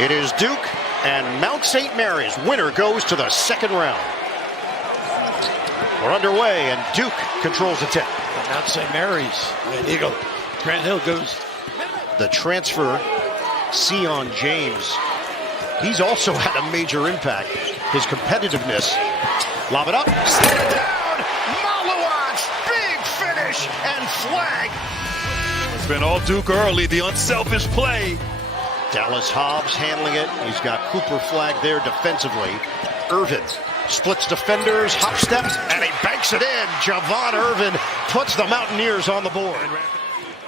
It is Duke and Mount St. Mary's. Winner goes to the second round. We're underway, and Duke controls the tip. Mount St. Mary's. Eagle. Grant Hill goes. The transfer, Sion James. He's also had a major impact. His competitiveness. Lob it up. Slid it down. Malowacz. Big finish and flag. It's been all Duke early. The unselfish play. Dallas Hobbs handling it. He's got Cooper flag there defensively. Irvin splits defenders, hop steps, and he banks it in. Javon Irvin puts the Mountaineers on the board.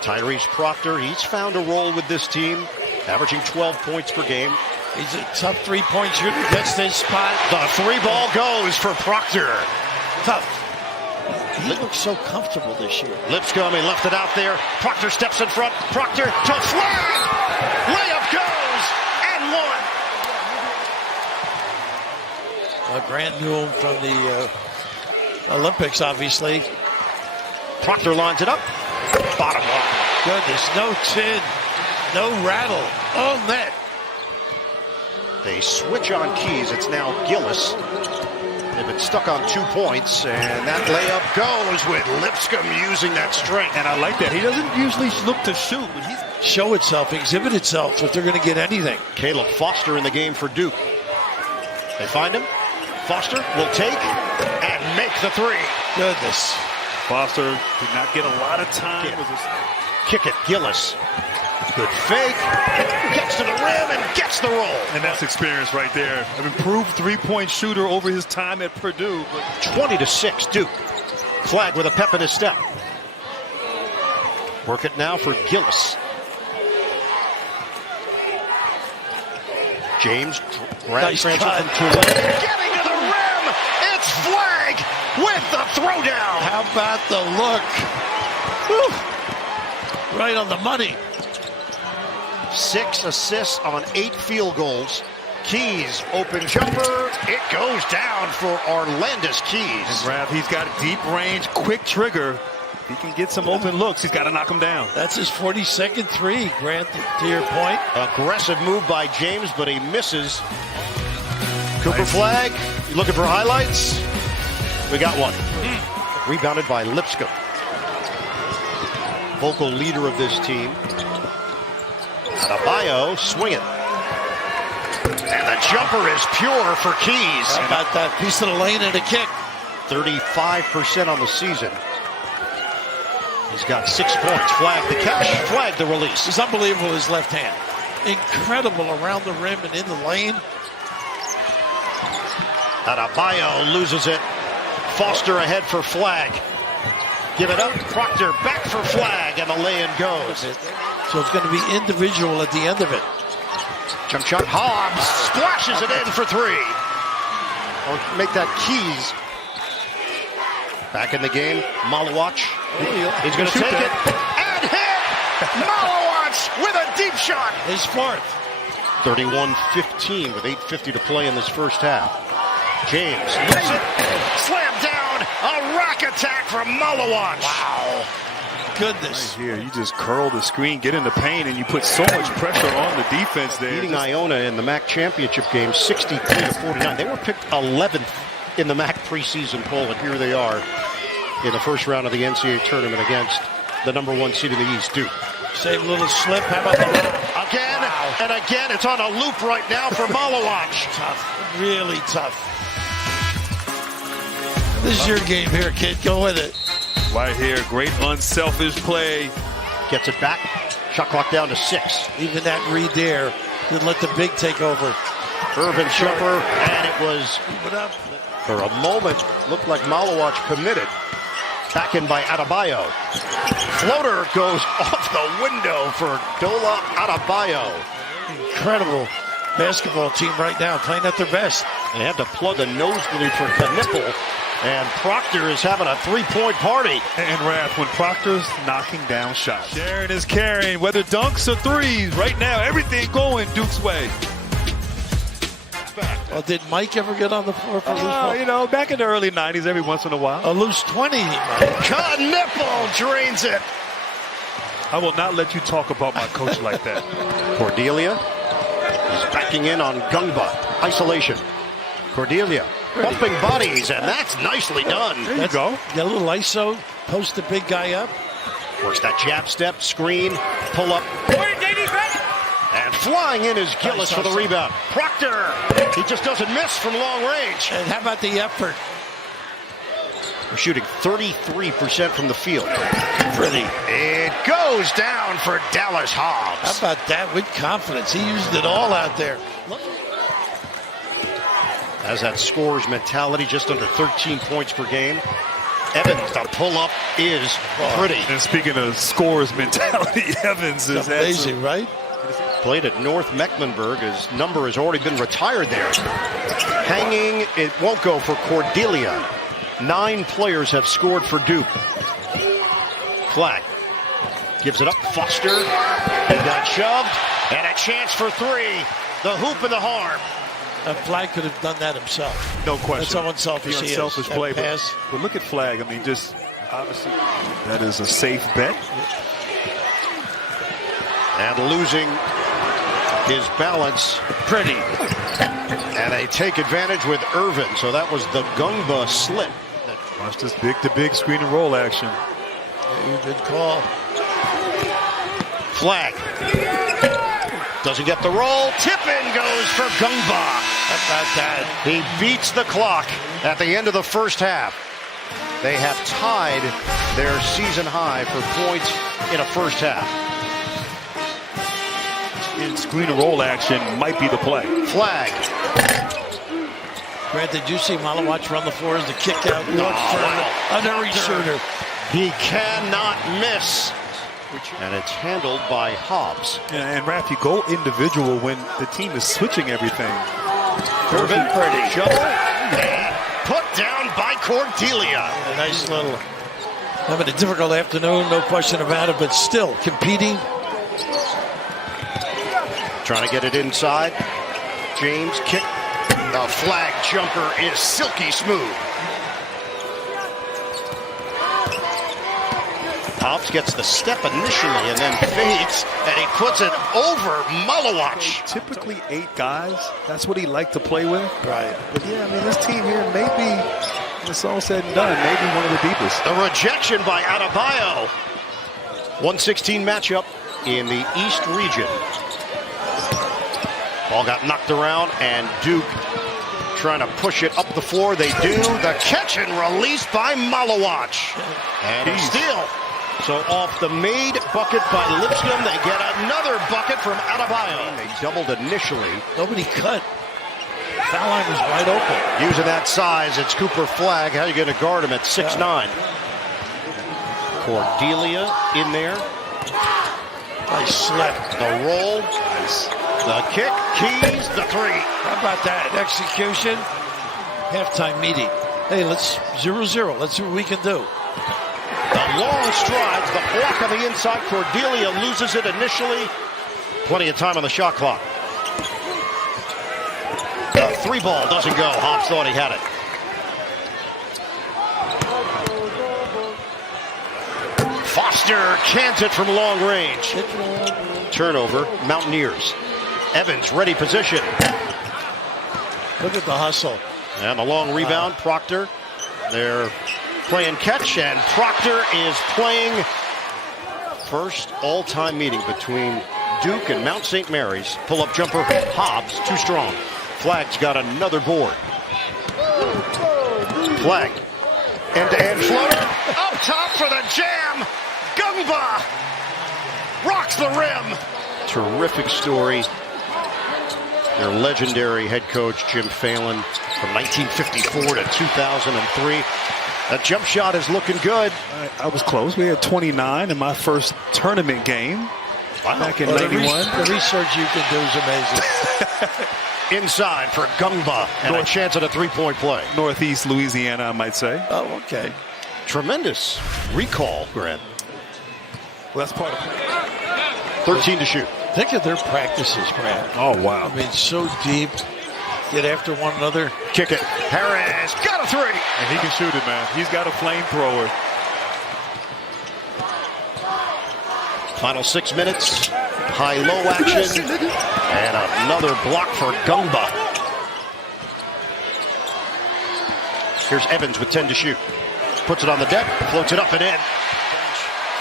Tyrese Proctor, he's found a role with this team, averaging 12 points per game. He's a tough three-point shooter. Gets his spot. The three ball goes for Proctor. Tough. He looks so comfortable this year. Lipscomb, he left it out there. Proctor steps in front. Proctor to flag. Layup goes and one. Grant knew him from the Olympics, obviously. Proctor lines it up. Bottom line. Goodness, no chin, no rattle. Oh, net. They switch on keys. It's now Gillis. They've been stuck on 2 points, and that layup goes with Lipscomb using that strength. And I like that. He doesn't usually look to shoot, but he's show itself, exhibit itself if they're going to get anything. Caleb Foster in the game for Duke. They find him. Foster will take and make the three. Goodness. Foster did not get a lot of time. Kick it, Gillis. Good fake. Gets to the rim and gets the roll. And that's experience right there. An improved three-point shooter over his time at Purdue. 20-6 Duke. Flag with a pep in his step. Work it now for Gillis. James grabs transfer from Tulane. Getting to the rim. It's flag with the throwdown. How about the look? Whew. Right on the money. 6 assists on 8 field goals. Keys, open jumper. It goes down for Orlandis Keys. And he's got a deep range, quick trigger. If he can get some open looks, he's got to knock him down. That's his 42nd three, Grant, to your point. Aggressive move by James, but he misses. Cooper flag. You looking for highlights? We got one. Rebounded by Lipscomb. Vocal leader of this team. Adebayo swinging. And the jumper is pure for Keys. How about that piece of the lane and a kick? 35% on the season. He's got 6 points. Flag the catch, flag the release. It's unbelievable, his left hand. Incredible around the rim and in the lane. Adebayo loses it. Foster ahead for flag. Give it up. Proctor back for flag, and the lay-in goes. So it's going to be individual at the end of it. Jump shot. Hobbs splashes it in for three. Or make that Keys. Back in the game, Malowacz. He's going to take it and hit. Malowacz with a deep shot. His fourth. 31-15 with 8:50 to play in this first half. James lifts it, slam down, a rack attack from Malowacz. Wow. Goodness. Right here, you just curl the screen, get in the paint, and you put so much pressure on the defense there. Beating Iona in the MAC championship game, 63-49. They were picked 11th in the MAC preseason poll, and here they are in the first round of the NCAA tournament against the #1 seed in the East, Duke. Same little slip. How about that? Again, wow. And again, it's on a loop right now for Malowacz. Tough, really tough. This is your game here, kid. Go with it. Right here, great unselfish play. Gets it back. Shot clock down to 6. Even that read there didn't let the big take over. Irvin jumper, and it was, for a moment, looked like Malowacz committed. Back in by Adebayo. Floater goes off the window for Dola Adebayo. Incredible basketball team right now, playing at their best. They had to plug a nosebleed for Knipple, and Proctor is having a three-point party. And Raph, when Proctor's knocking down shots. Sharon is carrying, whether dunks or threes. Right now, everything going Duke's way. Well, did Mike ever get on the floor for loose ball? You know, back in the early 90s, every once in a while. A loose 20. Knipple drains it. I will not let you talk about my coach like that. Cordelia is backing in on Gungba. Isolation. Cordelia bumping bodies, and that's nicely done. There you go. Got a little ISO, post the big guy up. Works that jab step, screen, pull up. And flying in is Gillis for the rebound. Proctor, he just doesn't miss from long range. And how about the effort? We're shooting 33% from the field. Pretty. It goes down for Dallas Hobbs. How about that? With confidence. He used it all out there. Has that scorer's mentality, just under 13 points per game. Evans, the pull-up is pretty. And speaking of scorer's mentality, Evans is amazing, right? Played at North Mecklenburg. His number has already been retired there. Hanging, it won't go for Cordelia. 9 players have scored for Duke. Flag gives it up. Foster, he got shoved, and a chance for 3. The hoop and the harm. Flag could have done that himself. No question. That's how unselfish he is. Unselfish play. Pass. But look at Flag. I mean, just obviously that is a safe bet. And losing his balance. Pretty. And they take advantage with Irvin. So that was the Gungba slip. Watch this big-to-big screen and roll action. Good call. Flag. Doesn't get the roll. Tip-in goes for Gungba. How about that? He beats the clock at the end of the first half. They have tied their season high for points in a first half. Screen and roll action might be the play. Flag. Grant, did you see Malawach run the floor as the kick out? Another shooter. He cannot miss. And it's handled by Hobbs. And Raph, you go individual when the team is switching everything. Irvin, shovel, and put down by Cordelia. A nice little. Having a difficult afternoon, no question about it, but still competing. Trying to get it inside. James kick. The flag jumper is silky smooth. Hobbs gets the step initially and then fades, and he puts it over Malawach. Typically 8 guys. That's what he liked to play with. Right. But yeah, I mean, this team here may be, when it's all said and done, maybe one of the deepest. The rejection by Adebayo. 116 matchup in the East region. Ball got knocked around, and Duke trying to push it up the floor. They do. The catch and release by Malawach. And a steal. So off the made bucket by Lipscomb, they get another bucket from Adebayo. They doubled initially. Nobody cut. Foul line was wide open. Using that size, it's Cooper Flag. How are you going to guard him at 6'9"? Cordelia in there. Nice slip. The roll. Nice. The kick. Keys. The 3. How about that? Execution. Halftime meeting. Hey, let's 0-0. Let's see what we can do. The long strides, the block on the inside. Cordelia loses it initially. Plenty of time on the shot clock. The 3 ball doesn't go. Hobbs thought he had it. Foster cans it from long range. Turnover, Mountaineers. Evans, ready position. Look at the hustle. And the long rebound, Proctor. They're playing catch, and Proctor is playing first all-time meeting between Duke and Mount St. Mary's. Pull-up jumper, Hobbs, too strong. Flag's got another board. Flag. End-to-end floater. Up top for the jam. Gungba rocks the rim. Terrific story. Their legendary head coach, Jim Phelan, from 1954 to 2003. That jump shot is looking good. I was close. We had 29 in my first tournament game back in 91. The research you can do is amazing. Inside for Gungba and a chance at a 3-point play. Northeast Louisiana, I might say. Oh, okay. Tremendous recall, Grant. Well, that's part of it. 13 to shoot. Think of their practices, Grant. Oh, wow. I mean, so deep. Get after one another. Kick it. Harris got a 3. And he can shoot it, man. He's got a flamethrower. Final 6 minutes. High-low action. And another block for Gumba. Here's Evans with 10 to shoot. Puts it on the deck, floats it up and in.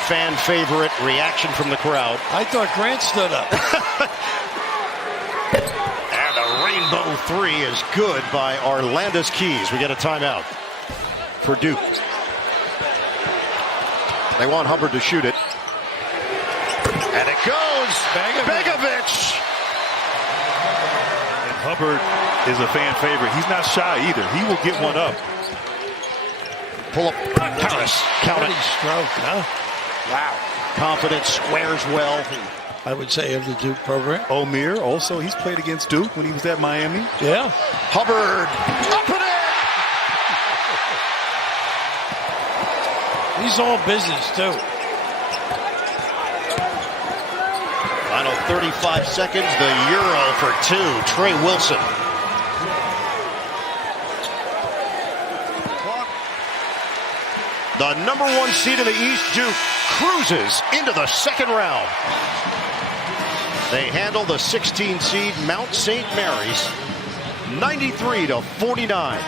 Fan favorite reaction from the crowd. I thought Grant stood up. And the rainbow three is good by Arlandis Keys. We get a timeout for Duke. They want Hubbard to shoot it. And it goes. Begovic. And Hubbard is a fan favorite. He's not shy either. He will get one up. Pull up. Harris. Count it. Stroke, huh? Wow. Confidence, squares well. I would say of the Duke program. Omir also, he's played against Duke when he was at Miami. Yeah. Hubbard. Up and in. He's all business, too. Final 35 seconds. The Euro for two. Trey Wilson. The number one seed in the East, Duke, cruises into the second round. They handle the 16 seed Mount St. Mary's 93-49.